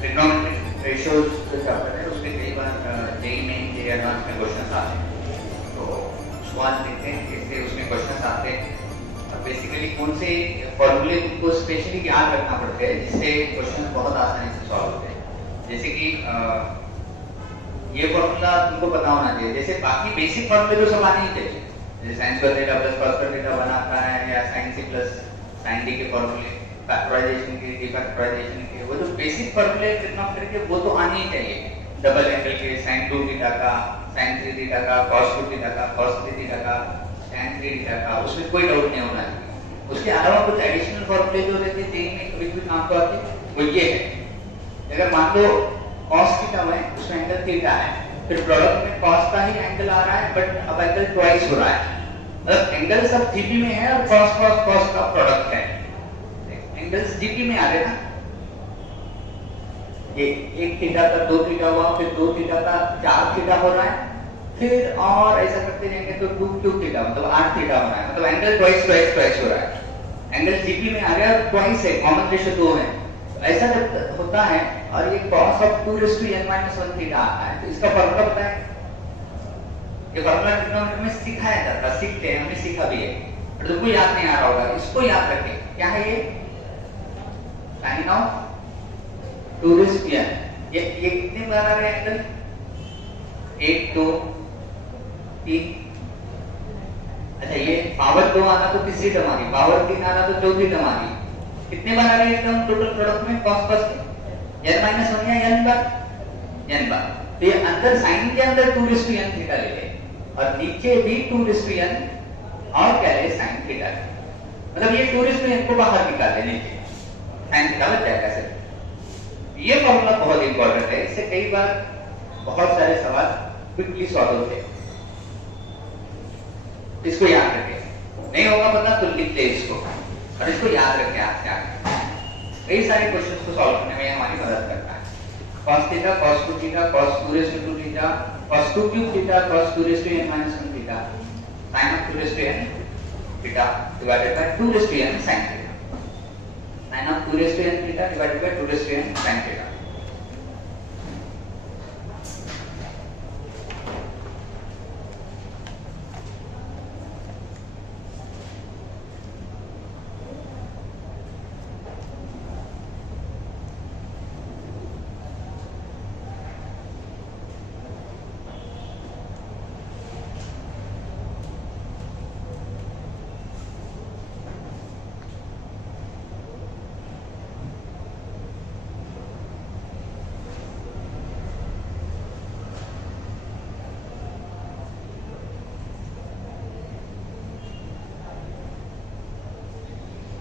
Trigonometric ratios जो chapter है उसमें कई बार जेई मेन के एडवांस में क्वेश्चंस आते हैं, तो सवाल देखते हैं इससे उसमें क्वेश्चंस आते हैं और बेसिकली कौन से फॉर्मूले तुमको स्पेशली याद रखना पड़ते हैं जिससे क्वेश्चंस बहुत आसानी से सॉल्व होते हैं। जैसे कि ये फॉर्मूला तुमको पता होना चाहिए, जैसे बाकी बेसिक फॉर्मूले तो सब आने ही चाहिए, जैसे sine square theta plus cos square theta बना आता है या sine C plus sine D के फॉर्मूले, फैक्टराइजेशन के, डिफैक्टराइजेशन के, वो जो बेसिक फॉर्मूले ट्रिग्नोमेट्री के वो तो आने ही चाहिए। डबल एंगल के साइन 2 थीटा का, साइन 3 थीटा का, कॉस 2 थीटा का, कॉस 3 थीटा का, tan 3 थीटा का, उसमें कोई डाउट नहीं होना चाहिए। उसके अलावा कुछ एडिशनल फॉर्मूले जो रहते हैं जेई में कभी भी काम को आते हैं, वो ये है, अगर मान लो cos थीटा है उसमें एंगल थीटा है, फिर प्रोडक्ट में cos का ही एंगल आ रहा है बट अब एंगल ट्वाइस हो रहा है, मतलब एंगल सब जीपी में है और cos cos cos का प्रोडक्ट है, एंगल्स जीपी में आ रहे ना, ये 1 थीटा का 2 थीटा हुआ, फिर 2 थीटा का 4 थीटा हो रहा है, फिर और ऐसा करते जाएंगे तो 2 क्यूब थीटा मतलब 8 थीटा हो रहा है, मतलब एंगल ट्वाइस ट्वाइस ट्वाइस हो रहा है, एंगल जीपी में आ गया और ट्वाइस है, कॉमन रेशियो 2 है, ऐसा जब होता है और ये cos ऑफ 2n-1 थीटा आता है तो इसका फॉर्मूला पता है, ये फॉर्मूला ट्रिग्नोमेट्री में सिखाया जाता है, सीखते हैं, हमने सीखा भी है, और तुमको याद नहीं आ रहा होगा, इसको याद रखें, क्या है ये sin ऑफ 2n, ये कितने बार आ रहे हैं एंगल, 1 2 3, अच्छा ये पावर 2 आना तो तीसरी टर्म आ गई, पावर 3 आना तो चौथी टर्म आ गई, कितने बार आ रही है टर्म टोटल प्रोडक्ट में cos cos के n-1 या n बार, तो ये अंदर साइन के अंदर 2n थीटा ले ले और नीचे भी 2n और क्या ले sin थीटा, मतलब ये 2n को बाहर निकाल लेने के sin थीटा बच जाएगा सर। ये फॉर्मूला बहुत इंपॉर्टेंट है, इससे कई बार बहुत सारे सवाल क्विकली सॉल्व होते हैं, इसको याद रखें, नहीं होगा पता तो लिख ले इसको और इसको याद रखें, आज से आगे कई सारे क्वेश्चंस को सॉल्व करने में हमारी मदद करता है। cos theta cos 2 theta cos 2 theta cos 2 cube theta cos 2n-1 theta sin of 2n theta divided by 2n sin theta, sin of 2n theta divided by 2n sin theta.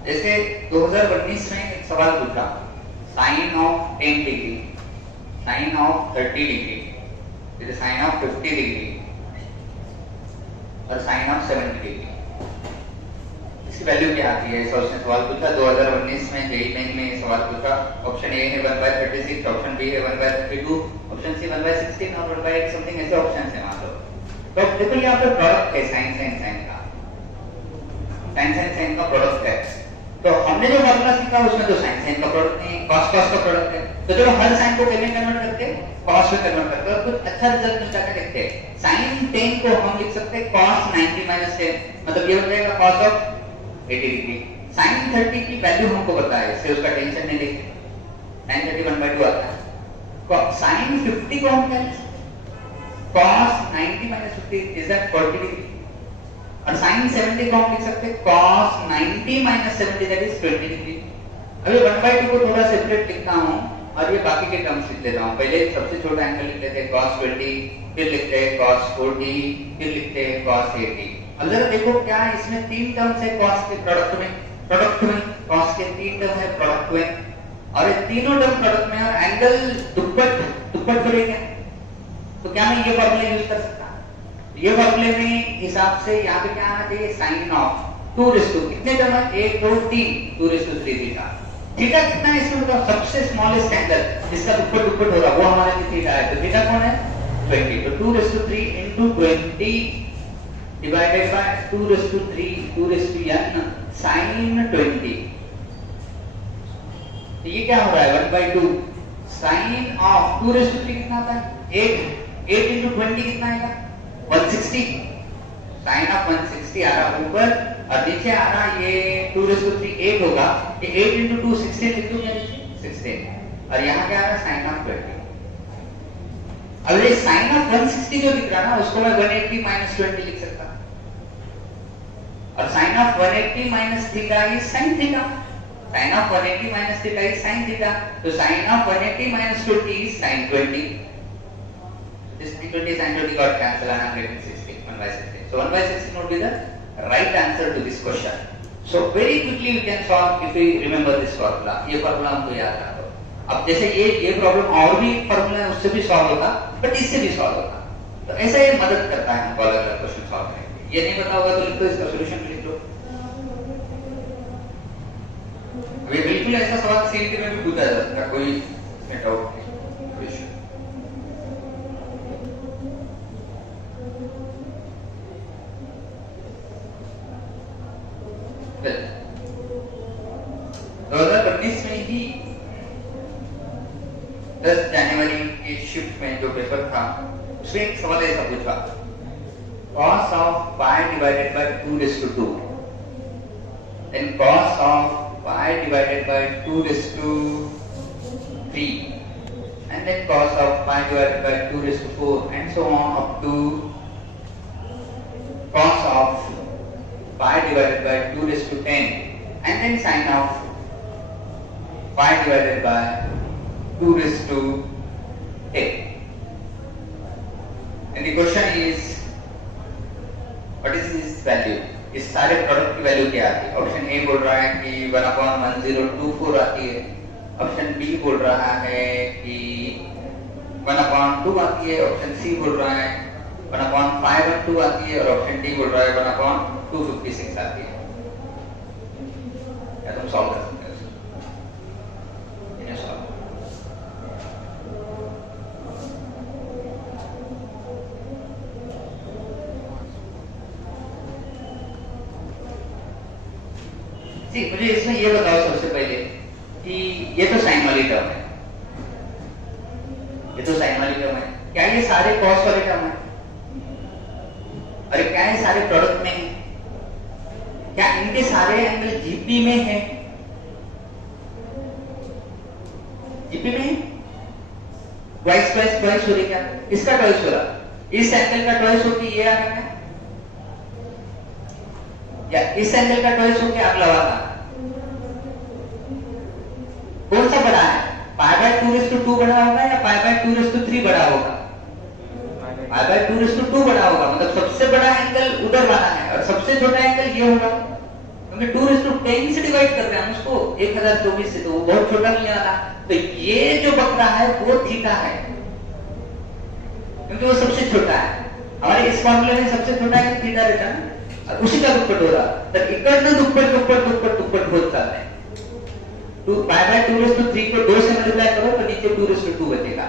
जैसे 2019 में एक सवाल पूछा, sine of 10 degree, sine of 30 degree, फिर sine of 50 degree और sine of 70 degree, इसकी value क्या आती है? उसने सवाल पूछा 2019 में जेईई मेन में सवाल पूछा, ऑप्शन ए है 1/36, ऑप्शन बी है 1/32, ऑप्शन सी 1/16 और 1/8 समथिंग ऐसे ऑप्शन है मान लो। तो देखो यहाँ पे प्रोडक्ट है साइन साइन साइन का, साइन साइन साइन का प्रोडक्ट है, तो हमने जो फॉर्मूला सीखा उसमें तो साइन साइन का प्रोडक्ट नहीं, cos cos का प्रोडक्ट है, तो चलो हर साइन को किसमें कन्वर्ट करते हैं, cos में कन्वर्ट करते हैं और कुछ अच्छा रिजल्ट मिल जाता है। देखते हैं sin 10 को हम लिख सकते हैं cos 90 - 10, मतलब ये हो जाएगा cos ऑफ 80 डिग्री। sin 30 की वैल्यू हमको पता है, इससे उसका टेंशन नहीं लेते, sin 30 1/2 आता है। sin 50 को हम क्या लिख सकते हैं, cos 90 - 50 इज दैट 40 डिग्री, और sin 70 को हम लिख सकते हैं cos 90 - 70 दैट इज 20 डिग्री। अभी 1/2 को थोड़ा सेपरेट लिखता हूं और ये बाकी के टर्म्स लिख लेता हूं। पहले सबसे छोटा एंगल लिख लेते हैं cos 20, फिर लिखते हैं cos 40, फिर लिखते हैं cos 80। अब जरा देखो क्या इसमें तीन टर्म्स है cos के प्रोडक्ट में cos के तीन टर्म है प्रोडक्ट में, और ये तीनों टर्म प्रोडक्ट में और एंगल दुप्पट करेंगे, तो क्या मैं ये फॉर्मूला यूज कर सकता हूं? ये फॉर्मूले में हिसाब से यहाँ पे क्या आना चाहिए, साइन ऑफ 2 कितने टर्म है, 1 2 3 2 थीटा। थीटा कितना है इसमें, मतलब सबसे स्मॉलेस्ट एंगल जिसका दुप्पट हो रहा है वो हमारे लिए थीटा है, तो थीटा कौन है 20, तो 2 into 20 divided by 2 2n sin 20, तो ये क्या हो रहा है 1/2 साइन ऑफ 2 रेज़ टू 3 कितना आता है? 8 into 20 कितना आएगा? 160। साइन ऑफ 160 आ रहा ऊपर और नीचे आ रहा ये 2 रेज़ टू 3 8 होगा। ये 8 into 2 16 लिख दूं मैं? 16। और यहाँ क्या आ रहा? Sine of 20। अब ये साइन ऑफ 160 जो दिख रहा ना उसको मैं 180 minus 20 लिख सकता। और sine of 180 minus theta is sine theta. Sine of 180 minus theta is sine theta. तो sine of 180 minus 20 is sin 20. This sin 20 sin 20 got cancelled and I'm getting 16, 1/16. So 1/16 would be the right answer to this question. So very quickly we can solve if we remember this formula. ये formula हमको याद रखो। अब जैसे ये problem और भी formula है उससे भी सॉल्व होगा, बट इससे भी सॉल्व होगा। तो ऐसा ये मदद करता है हमको अलग-अलग क्वेश्चन सॉल्व करने में। ये नहीं पता होगा तो लिख दो, इसका सॉल्यूशन लिख लो। अभी बिल्कुल ऐसा सवाल सीईटी में भी पूछा जा सकता है, कोई इसमें डाउट नहीं। वेल 2019 में ही 10 जनवरी की शिफ्ट में जो पेपर था उसमें एक सवाल ऐसा पूछा, cos of pi divided by 2 raised to 2 then cos of pi divided by 2 raised to 3 and then cos of pi divided by 2 raised to 4 and so on up to cos of pi divided by 2 raised to 10 and then sin of pi divided by 2 raised to 10. And the question is, what is this value? इस सारे product की value क्या आती है? Option A बोल रहा है कि 1/1024 आती है, ऑप्शन बी बोल रहा है कि 1/2 आती है, ऑप्शन सी बोल रहा है 1/5/2 आती है और ऑप्शन डी बोल रहा है 1/256 आती है। या तुम सॉल्व कर सकते हो इन्हें सॉल्व। जी मुझे इसमें ये बताओ सबसे पहले कि ये तो साइन वाली टर्म है, ये तो साइन वाली टर्म है, क्या ये सारे कॉस वाले टर्म है? अरे क्या ये सारे प्रोडक्ट में है? क्या इनके सारे एंगल जीपी में है? जीपी में ट्वाइस ट्वाइस ट्वाइस हो रही, क्या इसका ट्वाइस हो रहा? इस एंगल का ट्वाइस होके ये आ रहा है या इस एंगल का ट्वाइस होके अगला वाला? कौन सा बड़ा है? π/2 बड़ा होगा या π/2 बड़ा होगा? π/2 बड़ा होगा, मतलब सबसे बड़ा एंगल उधर वाला है और सबसे छोटा एंगल ये होगा, क्योंकि 2/10 से डिवाइड कर रहे हैं हम उसको 1024 से, तो वो बहुत छोटा मिलने वाला। तो ये जो बकरा है वो थीटा है, क्योंकि वो सबसे छोटा है। हमारे इस फॉर्मूले में सबसे छोटा एंगल थीटा रहता है और उसी का दुप्पट हो रहा, तो इकडनं दुप्पट होत चाललंय। π/2 को 2 से मल्टीप्लाई करो तो नीचे 2/2 बचेगा,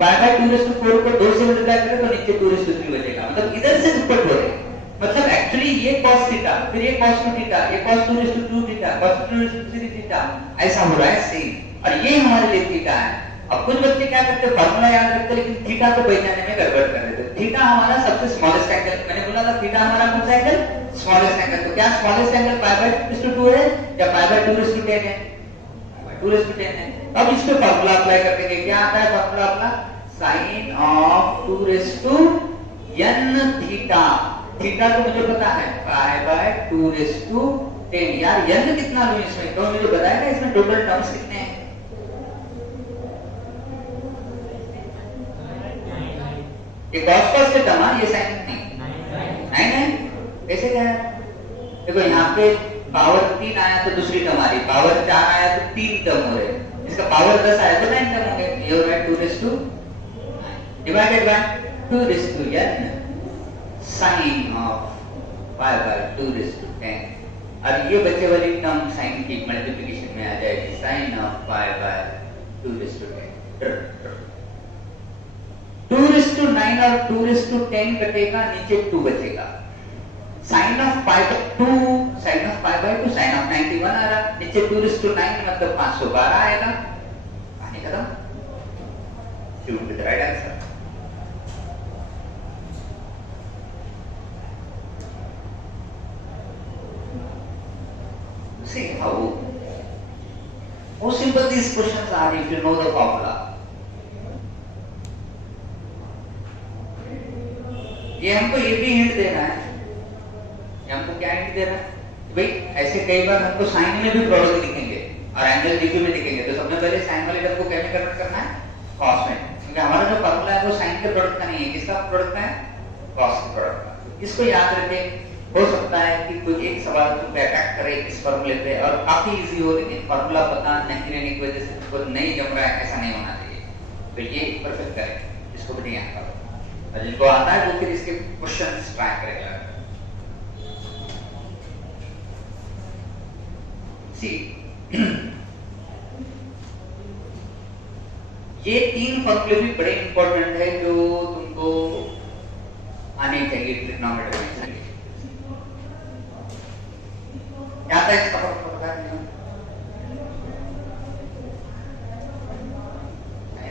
π/2 को 2 से मल्टीप्लाई करो तो नीचे 2/3 बचेगा, मतलब इधर से दुप्पट हो रहे। मतलब एक्चुअली ये cos थीटा, फिर ये cos 2 थीटा, ये cos 2/2 थीटा, cos 2/3 थीटा, ऐसा हो रहा है सेम। और ये हमारे लिए थीटा है। अब कुछ बच्चे क्या करते हैं, फार्मूला याद रखते लेकिन थीटा को पहचानने में गड़बड़ कर देते। थीटा हमारा सबसे स्मॉलेस्ट एंगल, मैंने बोला था थीटा हमारा कौन सा एंगल? Smallest angle. तो क्या स्मॉलेस्ट एंगल π/2 है या π/2 है? 2/10 है। अब इस पे फार्मूला अप्लाई कर देंगे, क्या आता है फार्मूला अपना? sin of 2n theta. Theta तो मुझे पता है π/2 यार n कितना लूं इसमें, तो मुझे बताएगा इसमें टोटल टर्म्स कितने हैं? ये cos के टर्म, ये sin नहीं 9 है। कैसे क्या है? देखो यहाँ पे पावर 3 आया तो दूसरी टर्म आ रही, पावर 4 आया तो 3 टर्म हो रहे, इसका पावर 10 आया तो 9 टर्म हो गए। ये हो रहा है 2 divided by 2n sin of π/2 और ये बच्चे वाली टर्म साइन की मल्टीप्लिकेशन में आ जाएगी, sin of π/2 2/9 और 2/10 कटेगा, नीचे 2 बचेगा। sin of π/2 sin of 91 आ रहा, नीचे 2/9 मतलब 512 आएगा। पानी खत्म। 60 would be the right answer. See how simple these questions are if you know the formula. ये हमको ये भी हिंट दे रहा है, ये हमको क्या हिंट दे रहा है भाई, ऐसे कई बार हमको साइन में भी प्रोडक्ट दिखेंगे और एंगल जीपी में दिखेंगे, तो सबसे पहले साइन वाले टर्म को क्या में कन्वर्ट करना है, कॉस में, क्योंकि हमारा जो फॉर्मूला है वो साइन के प्रोडक्ट का नहीं है, किसका प्रोडक्ट का है, कॉस के प्रोडक्ट का। इसको याद रखें, हो सकता है कि कोई एक सवाल तुम अटैक करे इस फॉर्मूले पे और काफी इजी हो, लेकिन फॉर्मूला पता नहीं रहने की वजह से तुमको नहीं जम रहा है, ऐसा नहीं होना चाहिए। तो ये परफेक्ट करें, इसको भी याद करो, और जिनको आता है वो फिर इसके क्वेश्चंस ट्राई करेगा। सी ये तीन फॉर्मूले भी बड़े इंपॉर्टेंट है जो तुमको आने चाहिए ट्रिग्नोमेट्री में। क्या था इसका formula,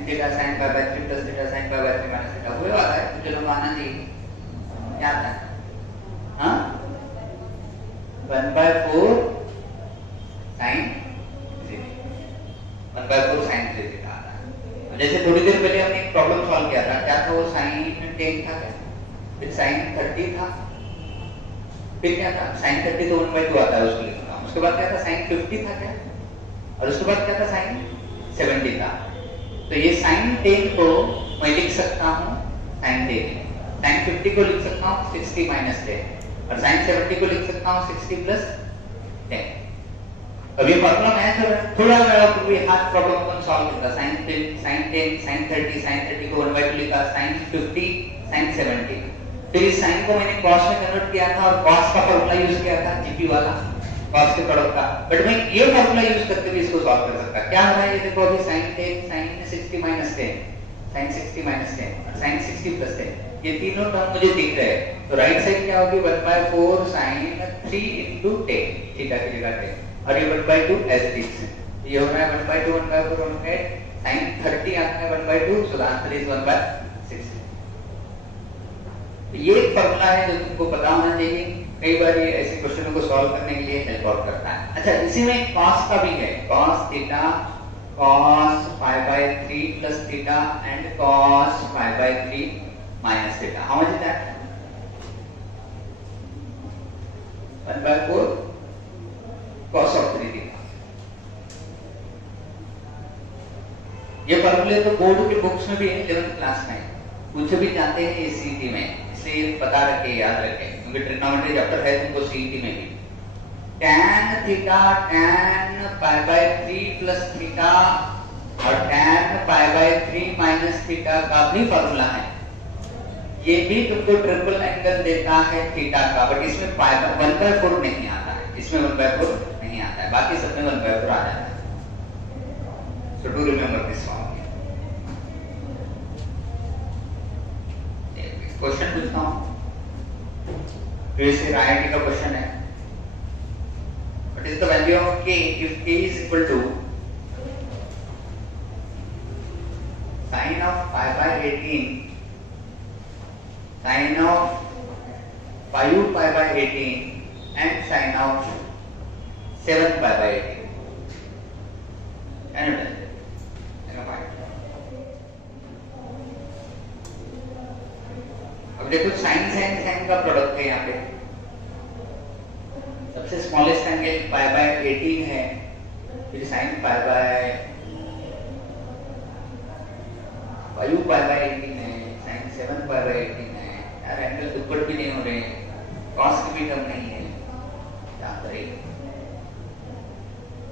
theta sin pi by 3 plus theta sin pi by 3 minus theta, हुए वाला है, मुझे लोग आना चाहिए। क्या था, हाँ 1/4 sin 1/4 sin 3 थीटा आता है। जैसे थोड़ी देर पहले हमने एक प्रॉब्लम सॉल्व किया था, क्या था वो, sin 10 था, फिर sin 30 था, फिर क्या था sin 30 तो 1/2 आता है, उसको लिखना। उसके बाद क्या था sin 50 था क्या, और उसके बाद क्या था sin 70 था। तो ये sin 10 को मैं लिख सकता हूँ sin 10, sin 50 को लिख सकता हूँ 60 माइनस 10, और sin 70 को लिख सकता हूँ 60 प्लस 10। अब ये फॉर्मूला मैच हो रहा है, थोड़ा कोई हार्ड प्रॉब्लम को सॉल्व करता, sin 10 sin 30 को 1/2 लिखा, sin 50 sin 70, फिर इस sin को मैंने cos में कन्वर्ट किया था और cos का फॉर्मूला यूज किया था, जीपी वाला cos के प्रोडक्ट का, बट मैं ये फॉर्मूला यूज करके भी इसको सॉल्व कर सकता। क्या हो रहा है ये देखो, अभी sin 10 sin 60 minus 10 sin 60 minus 10 और sin 60 plus 10, ये तीनों टर्म मुझे दिख रहे हैं, तो राइट साइड क्या होगी 1/4 sin 3 into 10 थीटा की जगह 10, और ये 1/2 एज इट इज, ये हो रहा है 1/2 1/4 1/8 sin 30 आता है 1/2, सो द आंसर इज 1/6। तो ये फॉर्मूला है जो तुमको पता होना चाहिए, कई बार ये ऐसे क्वेश्चनों को सॉल्व करने के लिए हेल्प आउट करता है। अच्छा, इसी में cos का भी है, cos theta cos pi by 3 plus theta and cos pi by 3 minus theta. How much is that, 1/4 cos of 3 theta. ये फॉर्मूले तो बोर्ड के बुक्स में भी है, 11th क्लास में पूछे भी जाते हैं ये सीईटी में, इसलिए पता रखे, याद रखे, क्योंकि ट्रिग्नोमेट्री चैप्टर है तुमको सीईटी में भी। tan theta tan pi by 3 plus theta और tan pi by 3 minus theta का भी फॉर्मूला है, ये भी तुमको ट्रिपल एंगल देता है थीटा का, बट इसमें 1/4 नहीं आता है, इसमें 1/4 नहीं आता है, बाकी सब में 1/4 आ जाता है। So do remember this one. Question पूछता हूं, फिर से आईआईटी का क्वेश्चन है। What is the value of k if k is equal to sin of pi by 18 sin of 5 pi by 18 and sin of 7 pi by 18? Can you tell? अब देखो sin sin का product है, यहाँ पे सबसे smallest angle pi by 18 है, फिर sin pi by 5 pi by 18 है, sin 7 पाई बाय 18 है। यार एंगल दुप्पट भी नहीं हो रहे, cos की भी टर्म नहीं है, क्या करें।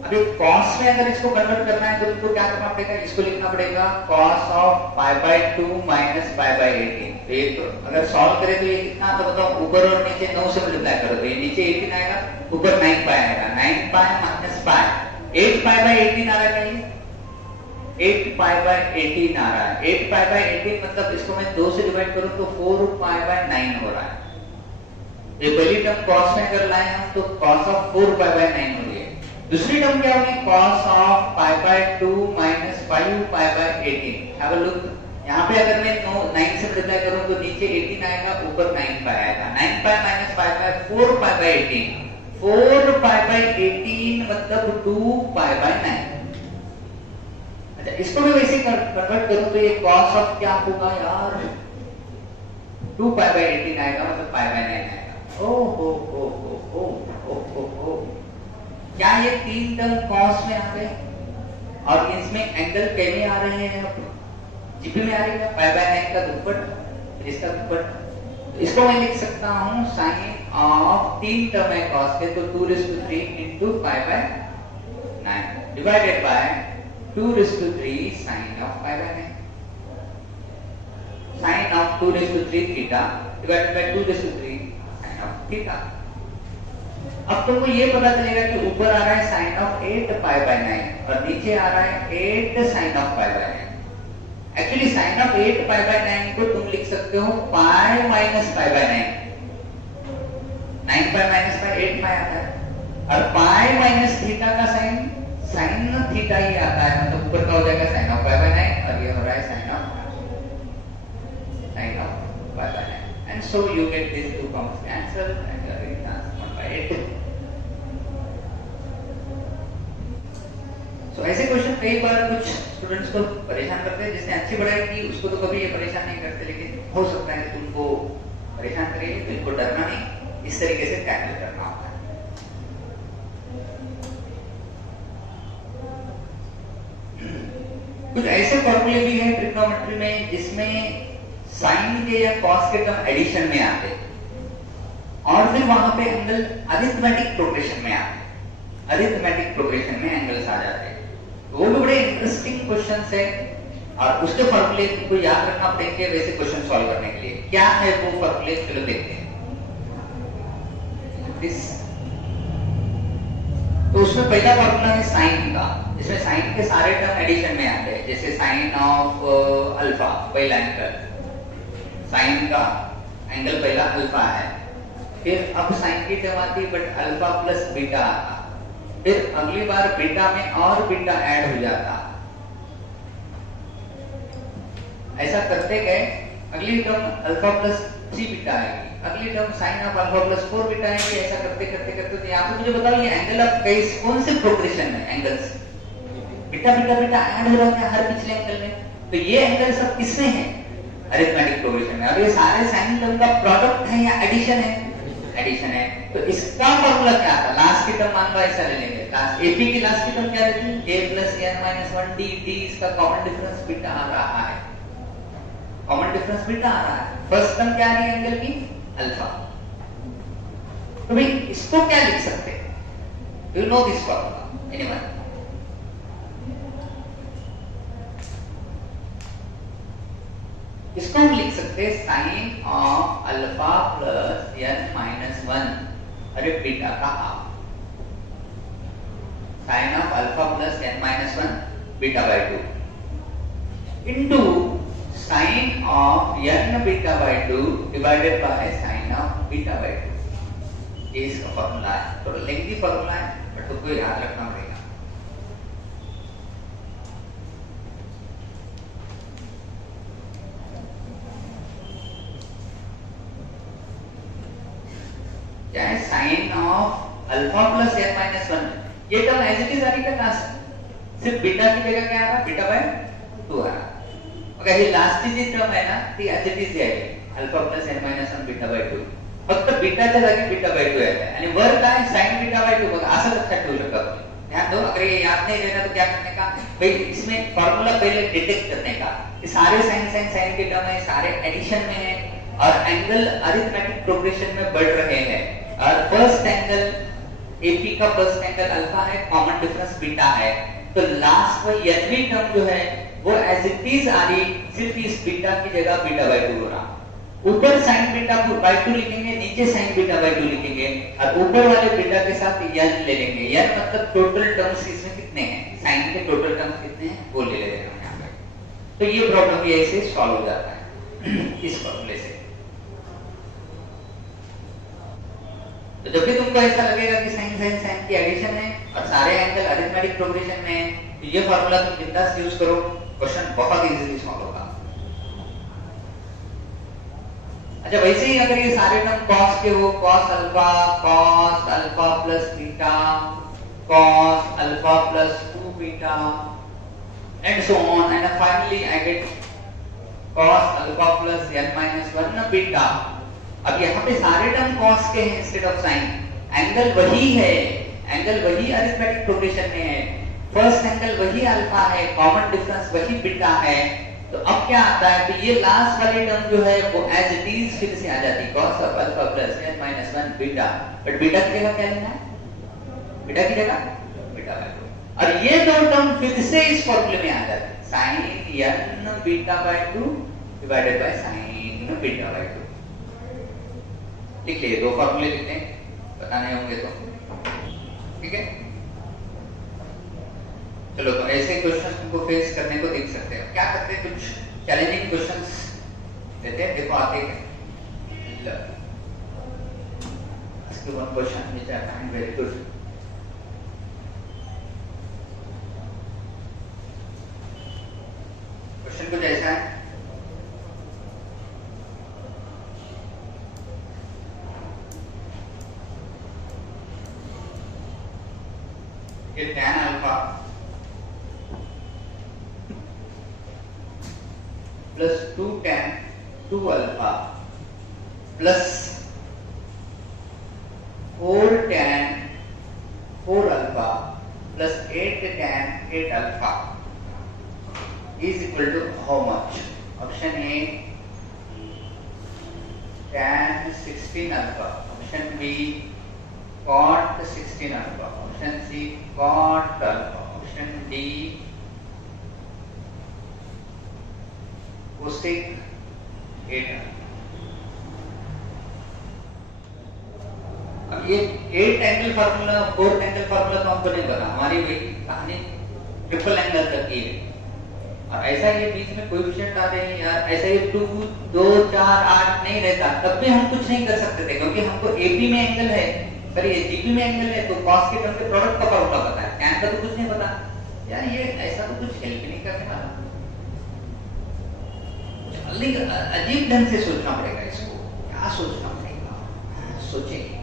अभी cos में अगर इसको कन्वर्ट करना है तो तुमको क्या करना पड़ेगा, इसको लिखना पड़ेगा cos of pi by 2 minus pi by 18। तो ये तो अगर सॉल्व करें तो ये कितना, तो बताओ ऊपर और नीचे 9 से मल्टीप्लाई करो, तो ये नीचे 18 आएगा, ऊपर 9 पाई आएगा, 9 pi minus pi 8 pi by 18 आ रहा है, ये 8 पाई बाय 18 आ रहा है। 8 पाई बाय 18 मतलब इसको मैं 2 से डिवाइड करूं तो 4 पाई बाय 9 हो रहा है। ये पहली टर्म cos में अगर लाए हम तो cos ऑफ 4 पाई बाय 9 हो रही है। दूसरी टर्म क्या होगी, cos of pi by 2 minus 5 pi by 18। Have a look, यहाँ पे अगर मैं 9 से मल्टीप्लाई करूं तो नीचे 18 आएगा, ऊपर 9 पाई आएगा। 9 pi minus 5 pi 4 pi by 18, 4 pi by 18 मतलब 2 पाई बाई 9। अच्छा, इसको भी वैसे कन्वर्ट करूं तो ये cos ऑफ क्या होगा यार, 2 पाई बाई 18 आएगा, मतलब पाई बाई 9 आएगा। ओ हो हो हो हो हो हो हो। क्या ये 3 टर्म cos में आ गए और इसमें एंगल के में आ रहे हैं, अब जीपी में आ रही है पाई बाई 9 का दुप्पट, इसका दुप्पट। तो इसको मैं लिख सकता हूं साइन ऑफ 3 टर्म है cos के, तो 2�3 into pi by 9 divided by 2�3 sine of pi by 9, sine of 2�3 theta divided by 2�3 sine of theta. अब तुमको ये पता चलेगा कि ऊपर आ रहा है साइन ऑफ 8 पाई बाई 9 और नीचे आ रहा है 8 sine of pi by 9। Actually sine of 8 pi by 9 को तुम लिख सकते हो pi minus pi by 9, 9 pi minus pi 8 pi आता है, और पाई माइनस थीटा का साइन साइन थीटा ही आता है, मतलब ऊपर का हो जाएगा साइन ऑफ पाई बाई 9 और ये हो रहा है sine of pi by 9, and so you get this two terms cancel and your answer 1 by 8। तो ऐसे क्वेश्चन कई बार कुछ स्टूडेंट्स को परेशान करते हैं, जिसने अच्छी पढ़ाई की उसको तो कभी ये परेशान नहीं करते, लेकिन हो सकता है कि तुमको परेशान करेंगे, तो इनको डरना नहीं, इस तरीके से टैकल करना होता है। कुछ ऐसे फॉर्मूले भी हैं ट्रिग्नोमेट्री में जिसमें साइन के या कॉस के टर्म एडिशन में आते हैं और फिर वहां पे एंगल अरिथमेटिक प्रोग्रेशन में आते हैं, अरिथमेटिक प्रोग्रेशन में एंगल्स आ जाते हैं। वो भी बड़े इंटरेस्टिंग क्वेश्चंस है और उसके फॉर्मूले को याद रखना पड़ेंगे वैसे क्वेश्चन सॉल्व करने के लिए। क्या है वो फॉर्मूले, चलो देखते हैं। तो उसमें पहला फॉर्मूला है साइन का, इसमें साइन के सारे टर्म एडिशन में आते हैं, जैसे साइन ऑफ अल्फा पहला एंगल, साइन का एंगल पहला अल्फा है, फिर अब साइन की टर्म आती है बट अल्फा प्लस बीटा आता, फिर अगली बार बीटा में और बीटा ऐड हो जाता, ऐसा करते गए अगली टर्म अल्फा प्लस 3 बीटा आएगी, अगली term sine of alpha plus 4 beta आएगी, ऐसा करते करते करते। तो यहाँ पे मुझे बताओ ये एंगल ऑफ कौन से प्रोग्रेशन में angles beta beta beta add हो रहा है हर पिछले एंगल में, तो ये एंगल सब किसमें है, अरिथमेटिक प्रोग्रेशन में। और ये सारे साइन टर्म का प्रोडक्ट है या एडिशन है, एडिशन है। तो इसका फॉर्मूला क्या था, लास्ट की टर्म मान लो ऐसा ले लेंगे, लास्ट एपी की लास्ट की टर्म क्या रहती है, a plus n minus 1 d, d इसका कॉमन डिफरेंस बीटा आ रहा है, कॉमन डिफरेंस बीटा आ रहा है। फर्स्ट टर्म क्या आ रही है एंगल की, अल्फा। तो भाई इसको क्या लिख सकते हैं, do you know this formula, anyone? इसको हम लिख सकते हैं sine of alpha plus n minus 1, अरे बीटा का half, sine of alpha plus n minus 1 beta by 2 into sine of n beta by 2 divided by sine of beta by 2। ये इसका formula है, थोड़ा लेंथी फॉर्मूला है but उसको याद रखना पड़ेगा। क्या है, sine of alpha plus n minus 1, ये टर्म एज इट इज आ रही है क्लास, सिर्फ बीटा की जगह क्या आ रहा है, बीटा बाय 2 आ रहा है। ओके, ये लास्ट जी टर्म है ना, ती एज इट इज आहे alpha plus n minus 1 beta by 2, फक्त बीटाच्या जागी बीटा बाय 2 आहे आणि वर काय sin बीटा बाय 2 बघा, असं लक्षात ठेवू शकता तुम्ही। ध्यान दो, अगर ये याद नहीं रहेगा तो क्या करने का, भाई इसमें फॉर्मूला पहले डिटेक्ट करने का, ये सारे साइन साइन साइन के टर्म है, सारे एडिशन में है और एंगल अरिथमेटिक प्रोग्रेशन में बढ़ रहे हैं, और फर्स्ट एंगल एपी का फर्स्ट एंगल अल्फा है, कॉमन डिफरेंस बीटा है, तो लास्ट में nवी टर्म जो है वो एज इट इज आ रही, सिर्फ इस बीटा की जगह बीटा बाय 2 हो रहा। ऊपर साइन बीटा बाय 2 लिखेंगे, नीचे साइन बीटा बाय 2 लिखेंगे और ऊपर वाले बीटा के साथ n ले लेंगे, n मतलब टोटल टर्म्स इसमें कितने हैं, साइन के टोटल टर्म्स कितने हैं वो ले लेंगे हम यहाँ पे। तो ये प्रॉब्लम भी ऐसे सॉल्व हो जाता है इस फॉर्मूले से। तो जब भी तुमको ऐसा लगेगा कि साइन साइन साइन की एडिशन है और सारे एंगल अरिथमेटिक प्रोग्रेशन में है, तो ये फॉर्मूला तुम बिंदास यूज करो, क्वेश्चन बहुत इजीली सॉल्व होगा। अच्छा वैसे ही अगर ये सारे टर्म cos के हो, cos alpha plus beta, cos alpha plus 2 beta and so on, and finally I get cos alpha plus n minus 1 beta. अब यहाँ पे सारे टर्म cos के हैं इंस्टेड ऑफ साइन, एंगल वही है, एंगल वही अरिथमेटिक प्रोग्रेशन में है, फर्स्ट एंगल वही अल्फा है, कॉमन डिफरेंस वही बीटा है। तो अब क्या आता है, तो ये लास्ट वाली टर्म जो है वो एज इट इज फिर से आ जाती है, cos of alpha plus n minus 1 beta, but beta की जगह क्या लेना है, बीटा की जगह बीटा बाय 2, और ये दो टर्म फिर से इस फॉर्मूले में आ जाती है, sin n beta by 2 divided by sin beta by 2। लिख लिए, दो फॉर्मूले लिखते हैं, बताने होंगे तो ठीक है। चलो तो ऐसे क्वेश्चन तुमको फेस करने को दिख सकते हैं। क्या करते हैं, कुछ चैलेंजिंग क्वेश्चंस देते हैं, देखो आते हैं। इसके one question which I find very good. Question कुछ ऐसा है, ये tan alpha plus 2 tan 2 alpha plus 4 tan 4 alpha plus 8 tan 8 alpha is equal to how much? Option A tan 16 alpha, option B cot 16 alpha, option C cot alpha, option D cosec 8 alpha. अब ये 8 angle formula 4 angle formula तो हमको नहीं बना, हमारी वही कहानी triple angle तक की है। और ऐसा ये बीच में कोएफिशिएंट आते हैं यार, ऐसा ये 2 2 4 8 नहीं रहता, तब भी हम कुछ नहीं कर सकते थे, क्योंकि हमको एबी में एंगल है, पर ये जीपी में एंगल है, तो cos के टर्म के प्रोडक्ट का फॉर्मूला पता है, tan का तो कुछ नहीं पता यार। ये ऐसा तो कुछ हेल्प नहीं करने वाला, अजीब ढंग से सोचना पड़ेगा इसको, क्या सोचना पड़ेगा, सोचेंगे।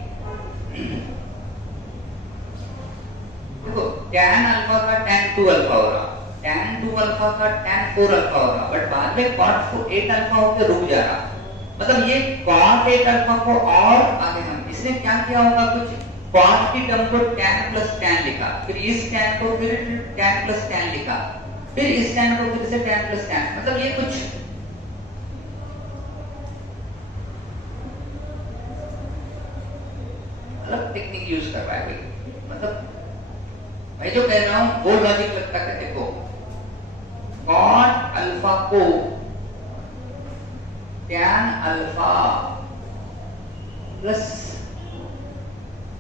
देखो tan अल्फा का tan 2 अल्फा हो रहा, tan 2 अल्फा का tan 4 अल्फा हो रहा, बट बाद में cot 8 अल्फा होकर रुक जा रहा, मतलब ये cot 8 अल्फा को और आगे हम इसने क्या किया होगा, कुछ cot की टर्म को tan प्लस tan लिखा, फिर इस tan को फिर tan प्लस tan लिखा, फिर इस tan को फिर से tan प्लस tan, मतलब ये कुछ अलग टेक्निक यूज कर रहा है। मतलब मैं जो कह रहा हूं वो लॉजिक लगता है। देखो cot अल्फा को tan alpha plus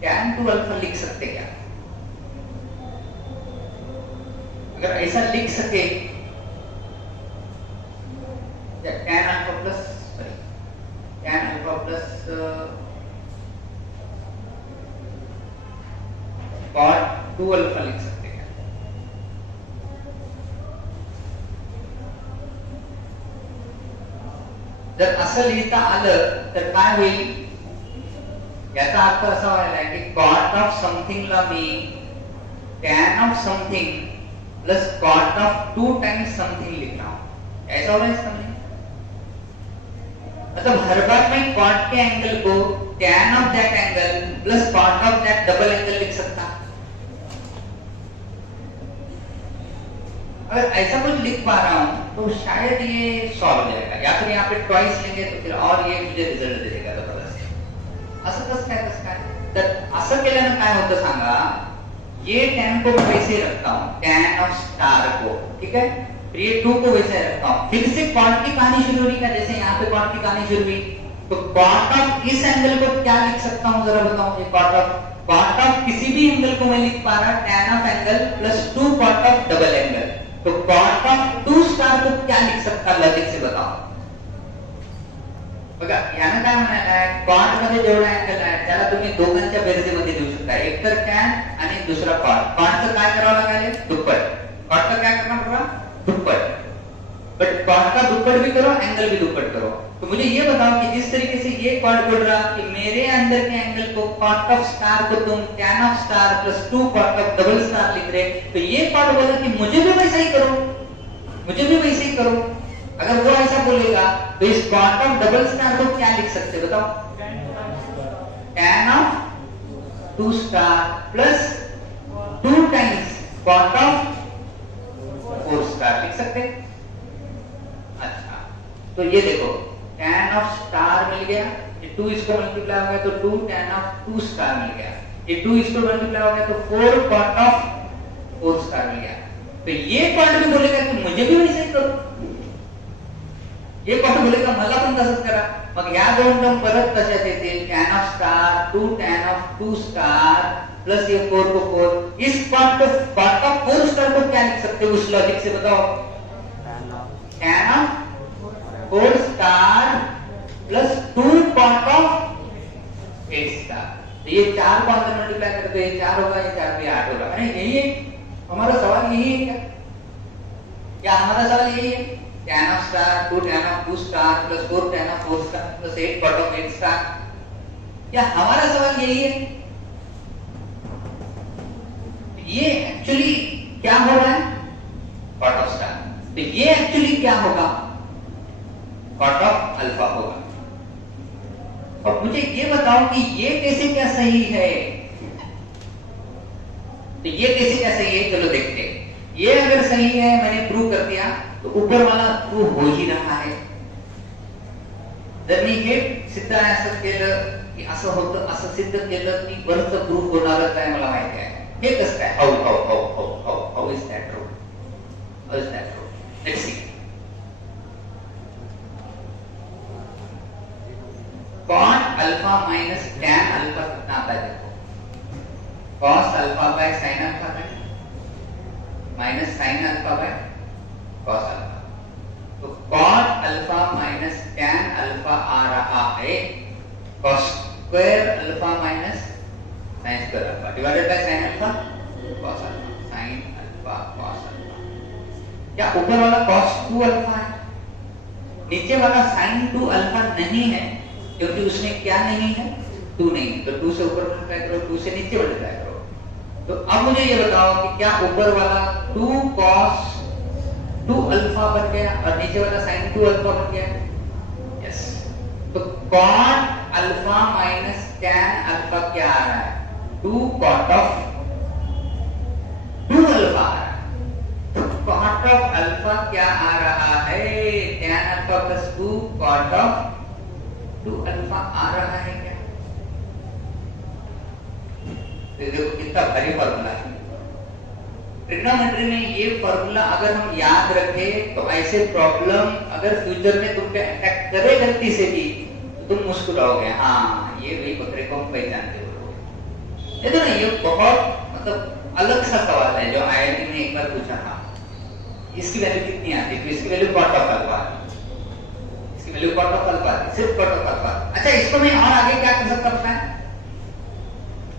tan 2 alpha लिख सकते क्या? अगर ऐसा लिख सके, tan alpha plus tan alpha plus cot 2 alpha लिख सकते हैं। जर असं लिहिता आलं तर काय होईल, याचा अर्थ असा व्हायला की cot ऑफ समथिंग ला मी tan of something plus cot of 2 times something लिख रहा हूं, ऐसा हो रहा है इसका मतलब। मतलब हर बार मैं cot के एंगल को tan of that angle plus cot of that double angle लिख सकता। अगर ऐसा कुछ लिख पा रहा हूं तो शायद ये सॉल्व हो जाएगा, या फिर यहाँ पे ट्वाइस लेंगे तो फिर और ये मुझे रिझल्ट देगा जबरदस्त। असं कसं काय तर असं केल्यानं काय होतं सांगा, ये tan को वैसे रखता हूं, tan ऑफ स्टार को, ठीक है, फिर ये 2 को वैसे रखता हूं, फिर से cot की कहानी शुरू हुई क्या, जैसे यहाँ पे cot की कहानी शुरू हुई, तो cot ऑफ इस एंगल को क्या लिख सकता हूं जरा बताओ मुझे। cot ऑफ किसी भी एंगल को मैं लिख पा रहा tan of angle plus 2 cot of double angle, तो cot ऑफ 2 स्टार को क्या लिख सकता, लॉजिक से बताओ। बघा यानं काय म्हणायला आहे, cot मध्ये जेवढा एंगल आहे त्याला तुम्ही दोघांच्या बेरजेमध्ये लिहू शकता, एक तर tan आणि दुसरा cot। cot चं काय करावं लागेल, दुप्पट, cot चं काय करणार बघा, दुप्पट। बट कॉट का दुप्पट भी करो, एंगल भी दुप्पट करो। तो मुझे ये बताओ कि जिस तरीके से ये कॉट बोल रहा कि मेरे अंदर के एंगल को कॉट ऑफ स्टार को तुम tan of star plus 2 cot of double star लिख रहे, तो ये कॉट बोला कि मुझे भी वैसा ही करो, मुझे भी वैसे ही करो। अगर वो ऐसा बोलेगा तो इस कॉट ऑफ डबल स्टार को क्या लिख सकते बताओ? tan of 2 star plus 2 times cot of 4 star लिख सकते। अच्छा, तो ये देखो tan ऑफ स्टार मिल गया, ये 2 इसको मल्टीप्लाई हो गया तो 2 tan ऑफ 2 स्टार मिल गया, ये 2 इसको मल्टीप्लाई हो गया तो 4 cot ऑफ 4 स्टार मिल गया। तो ये कॉट भी बोलेगा कि मुझे भी वैसे ही करो, ये कॉट बोलेगा मला पण तसंच करा। मग ह्या दोन टर्म परत कशात येतील? tan of star 2 tan of 2 star plus ये 4 को 4, इस कॉट ऑफ 4 स्टार को क्या लिख सकते हो उस लॉजिक से बताओ? tan of 4 star plus 2 cot of 8 star. तो ये 4 को अंदर मल्टीप्लाई करते हैं, 4 होगा, ये 4 भी 8 होगा। अरे यही है हमारा सवाल, यही है क्या? क्या हमारा सवाल यही है? tan of star 2 tan of 2 star plus 4 tan of 4 star plus 8 cot of 8 star, क्या हमारा सवाल यही है? ये एक्चुअली क्या हो रहा है? cot of star. तो ये एक्चुअली क्या होगा? cot ऑफ अल्फा होगा। और मुझे ये बताओ कि ये कैसे क्या सही है? तो ये कैसे क्या सही है, चलो देखते हैं। ये अगर सही है, मैंने प्रूव कर दिया, तो ऊपर वाला प्रूव हो ही रहा है। जर मी हे सिद्ध आहे असं केलं की असं होतं, असं सिद्ध केलं की वरचं प्रूफ होणारच आहे, मला माहिती आहे। हे कसं काय? How is that true? How is that true? Let's see. cot alpha minus tan alpha कितना आता है देखो, cos alpha by sin alpha minus sin alpha by cos alpha. तो cot alpha minus tan alpha आ रहा है cos square alpha minus sin square alpha divided by sin alpha cos alpha, sin alpha cos alpha. क्या ऊपर वाला cos 2 alpha है, नीचे वाला sin 2 अल्फा नहीं है, क्योंकि उसमें क्या नहीं है? 2 नहीं है। तो 2 से ऊपर मल्टीप्लाई करो, 2 से नीचे मल्टीप्लाई करो। तो अब मुझे ये बताओ कि क्या ऊपर वाला 2 cos 2 अल्फा बन गया और नीचे वाला sin 2 अल्फा बन गया? यस। तो cot alpha minus tan alpha क्या आ रहा है? 2 cot ऑफ 2 अल्फा आ रहा है। तो cot ऑफ अल्फा क्या आ रहा है? tan alpha plus 2 cot of 2 alpha आ रहा है क्या? तो देखो कितना भारी फॉर्मूला है। ट्रिग्नोमेट्री में ये फॉर्मूला अगर हम याद रखें तो ऐसे प्रॉब्लम अगर फ्यूचर में तुम पे अटैक करे गलती से भी तो तुम मुस्कुराओगे, हाँ ये वही बकरे को हम पहचानते हो। ये तो ना, ये बहुत मतलब अलग सा सवाल है जो आईआईटी में एक बार पूछा था। इसकी वैल्यू कितनी आती है? तो इसकी वैल्यू cot ऑफ अल्फा, इसकी वैल्यू cot ऑफ अल्फा, सिर्फ cot ऑफ अल्फा। अच्छा, इसको मैं और आगे क्या कर सकता हूं?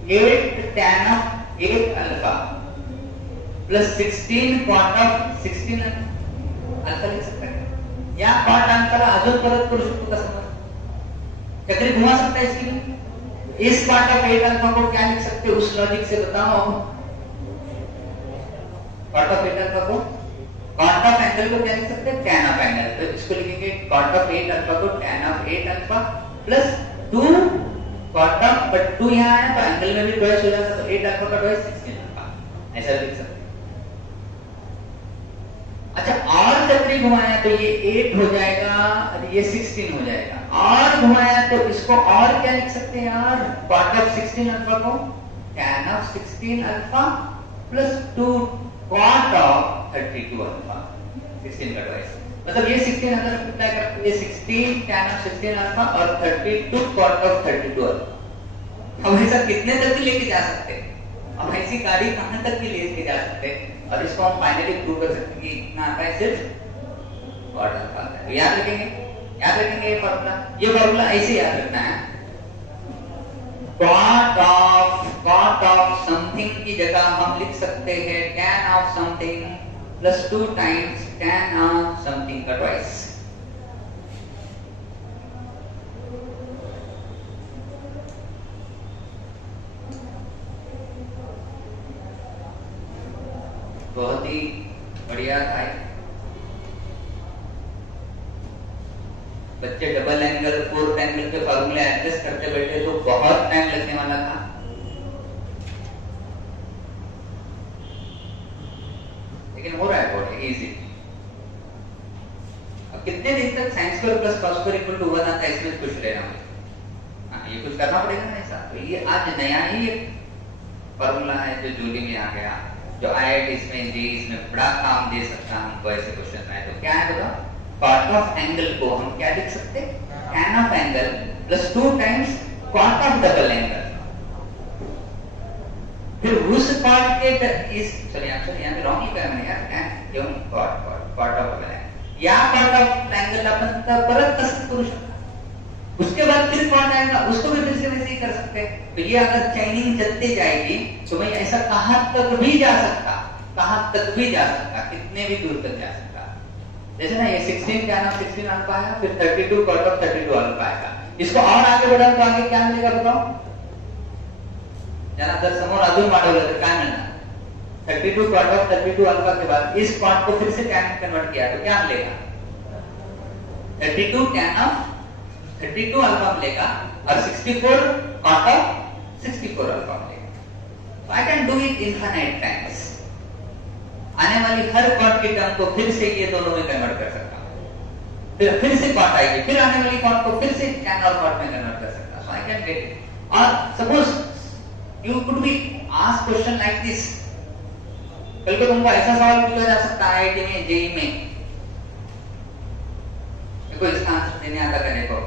8 tan of 8 alpha plus 16 cot of 16 alpha लिख सकता है, या cot अल्फा अजून परत करू शकतो का? समज चक्री घुमा सकता है इसकी भी। इस cot ऑफ 8 अल्फा को क्या लिख सकते हो उस लॉजिक से बताओ? cot ऑफ 8 अल्फा को, cot ऑफ एंगल को क्या लिख सकते हैं? tan of angle. तो इसको लिखेंगे cot ऑफ 8 अल्फा को tan of 8 alpha plus 2 cot of, but 2 यहाँ है तो एंगल में भी ट्वाइस हो जाता है, तो 8 अल्फा का ट्वाइस 16 अल्फा, ऐसा लिख सकते हैं। अच्छा, और चक्री घुमाया तो ये 8 हो जाएगा और ये 16 हो जाएगा, और घुमाया तो इसको और क्या लिख सकते हैं यार? cot ऑफ 16 अल्फा को tan of 16 alpha plus 2 cot of 32 alpha, 16 का ट्वाइस। मतलब ये 16 अंदर मल्टीप्लाई करते ये 16 tan ऑफ 16 अल्फा और 32 cot ऑफ 32 अल्फा। हम ऐसा कितने तक लेके जा सकते हैं? हम ऐसी गाड़ी कहां तक की लेके जा सकते हैं? और इसको हम फाइनली प्रूव कर सकते हैं कि इतना आता है सिर्फ cot अल्फा आता है। याद रखेंगे, याद रखेंगे ये फॉर्मूला ऐसे याद रखना है। cot ऑफ समथिंग की जगह हम लिख सकते हैं tan of something plus 2 times tan of something का twice. बहुत ही बढ़िया था। बच्चे डबल एंगल, फोर्थ एंगल के फॉर्मूले एडजस्ट करते बैठे तो बहुत टाइम लगने वाला था। लेकिन हो रहा है बहुत इजी। अब कितने दिन तक sine square plus cos square equal to 1 आता है, इसमें कुछ लेना है। ये कुछ करना पड़ेगा ना ऐसा। तो ये आज नया ही फॉर्मूला है जो जूली में आ गया, जो IIT में जेईई में बड़ा काम दे सकता है हमको ऐसे क्वेश्चन में। तो क्या है बताओ? कॉट ऑफ एंगल को हम क्या लिख सकते हैं? tan of angle plus 2 times cot of double angle. फिर उस कॉट के इस सॉरी आंसर यहां पे रॉन्ग ही कर मैंने यार, tan क्यों कॉट ऑफ डबल एंगल या कॉट ऑफ एंगल आपण परत कसं करू शकतो। उसके बाद फिर कॉट आएगा, उसको भी फिर से वैसे ही कर सकते हैं। तो ये अगर चाइनिंग चलती जाएगी तो भाई ऐसा कहां तक भी जा सकता, कहां तक भी जा सकता, कितने भी दूर तक जा सकता। जैसे ना ये 16 tan ऑफ 16 अल्फा आया, फिर 32 cot ऑफ 32 अल्फा आएगा। इसको और आगे बढ़ा तो आगे क्या मिलेगा बताओ? जरा जर समोर अजून वाढवलं तर काय मिळणार? 32 cot ऑफ 32 अल्फा के बाद इस cot को फिर से tan में कन्वर्ट किया तो क्या मिलेगा? 32 tan ऑफ 32 अल्फा मिलेगा और 64 cot ऑफ 64 अल्फा मिलेगा। I can do it infinite times। आने वाली हर कॉट की टर्म को फिर से ये दोनों में कन्वर्ट कर सकता हूं। फिर से कॉट आएगी, फिर आने वाली कॉट को फिर से tan और कॉट में कन्वर्ट कर सकता हूं। So I can get it। और suppose you could be asked question like this. कल को तुमको ऐसा सवाल पूछा जा सकता है IIT में, जेईई में, देखो इसका आंसर देने आता करने को।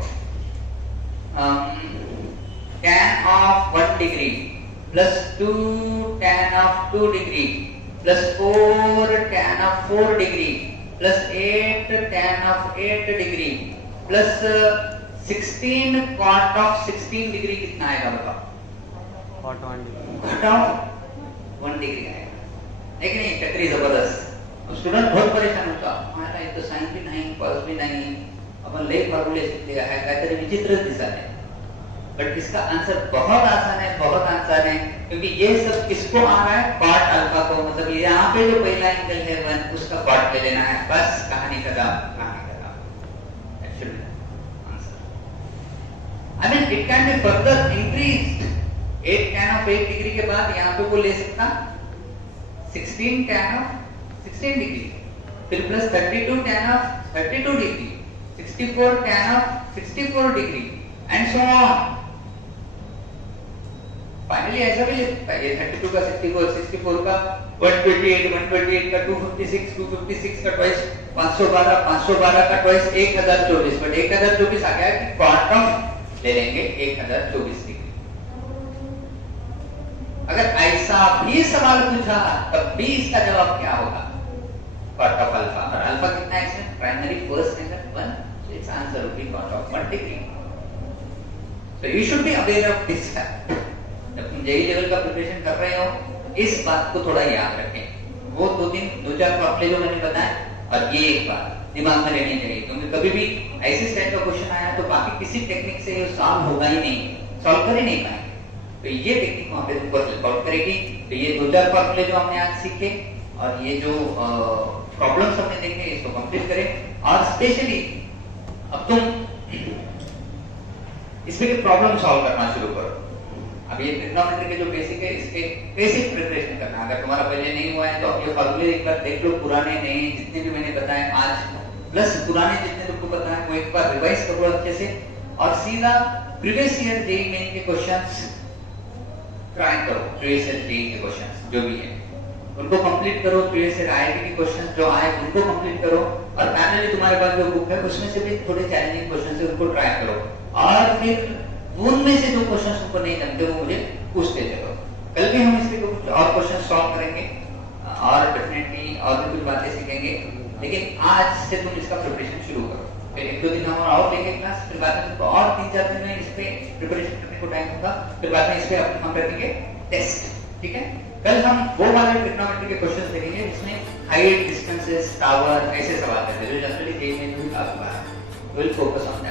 tan of 1 degree plus 2 tan of 2 degree plus 4 tan of 4 degree plus 8 tan of 8 degree plus 16 cot of 16 degree कितना आएगा बताओ? cot of 1 degree आएगा। है कि नहीं? चक्री जबरदस्त। स्टूडेंट बहुत परेशान होता, हमारा ये तो साइन भी नहीं, कॉस भी नहीं, अपन लई फॉर्मूले शिकले आहे, काहीतरी विचित्रच दिसत आहे। बट इसका आंसर बहुत आसान है, बहुत आसान है, क्योंकि ये सब किसको आ रहा है? कॉट अल्फा को। मतलब यहाँ पे जो पहला एंगल है 1 उसका कॉट ले लेना है, बस कहानी खत्म, कहानी खत्म। Actually answer I mean it can be further increased. 8 tan of 8 degree के बाद यहाँ पे वो ले सकता 16 tan ऑफ 16 डिग्री, फिर plus 32 tan of 32 degree, 64 tan of 64 degree and so on. Finally ऐसा भी ले सकता है, ये 32 का 64, 64 का 128, 128 का 256, 256 का ट्वाइस 512, 512 का ट्वाइस 1024। बट 1024 आ गया कि कॉट ऑफ ले लेंगे 1024 डिग्री। अगर ऐसा भी सवाल पूछा तब भी इसका जवाब क्या होगा? Cot of alpha. और अल्फा कितना है इसमें? Primary first angle 1, so its answer would be cot of 1 degree। So you should be aware of this fact। जब तुम जेईई लेवल का प्रिपरेशन कर रहे हो इस बात को थोड़ा याद रखें। वो 2-4 फॉर्मूले जो मैंने बताए और ये एक बात दिमाग में रहनी चाहिए, क्योंकि कभी भी ऐसे टाइप का क्वेश्चन आया तो बाकी किसी टेक्निक से ये सॉल्व होगा ही नहीं, सॉल्व कर ही नहीं पाएंगे। तो ये टेक्निक वहां पे तुमको हेल्प आउट करेगी। तो ये 2-4 फॉर्मूले जो हमने आज सीखे और ये जो प्रॉब्लम्स हमने देखे इसको कंप्लीट करें। और स्पेशली अब तुम इसमें प्रॉब्लम सॉल्व करना शुरू करो। अब ये ट्रिग्नोमेट्री के जो बेसिक है इसके बेसिक प्रिपरेशन करना। अगर तुम्हारा पहले नहीं हुआ है तो अब ये फॉर्मूले एक बार देख लो, पुराने नए जितने भी मैंने बताए आज, प्लस पुराने जितने तुमको पता है वो एक बार रिवाइज करो अच्छे से, और सीधा प्रीवियस ईयर जेईई मेन के क्वेश्चंस ट्राई करो। प्रीवियस ईयर जेईई के क्वेश्चंस जो भी है उनको कंप्लीट करो, प्रीवियस ईयर आईआईटी के क्वेश्चंस जो आए उनको कंप्लीट करो, और फाइनली तुम्हारे पास जो बुक है उसमें से भी थोड़े चैलेंजिंग क्वेश्चंस है उनको ट्राई करो। और फिर उनमें से जो क्वेश्चंस तुमको नहीं जानते वो मुझे पूछते चलो। कल भी हम इसके कुछ और क्वेश्चन सॉल्व करेंगे और डेफिनेटली और भी कुछ बातें सीखेंगे, लेकिन आज से तुम इसका प्रिपरेशन शुरू करो। फिर 1-2 दिन हम और लेंगे क्लास, फिर बाद में तुमको और 3-4 दिन में इस पे प्रिपरेशन करने को टाइम होगा, फिर बाद में इस पे हम रखेंगे टेस्ट। ठीक है? कल हम वो वाले ट्रिग्नोमेट्री के क्वेश्चन देखेंगे जिसमें हाइट, डिस्टेंसेस, टावर ऐसे सवाल करते हैं जो जनरली जेईई में भी काफी बार विल फोकस ऑन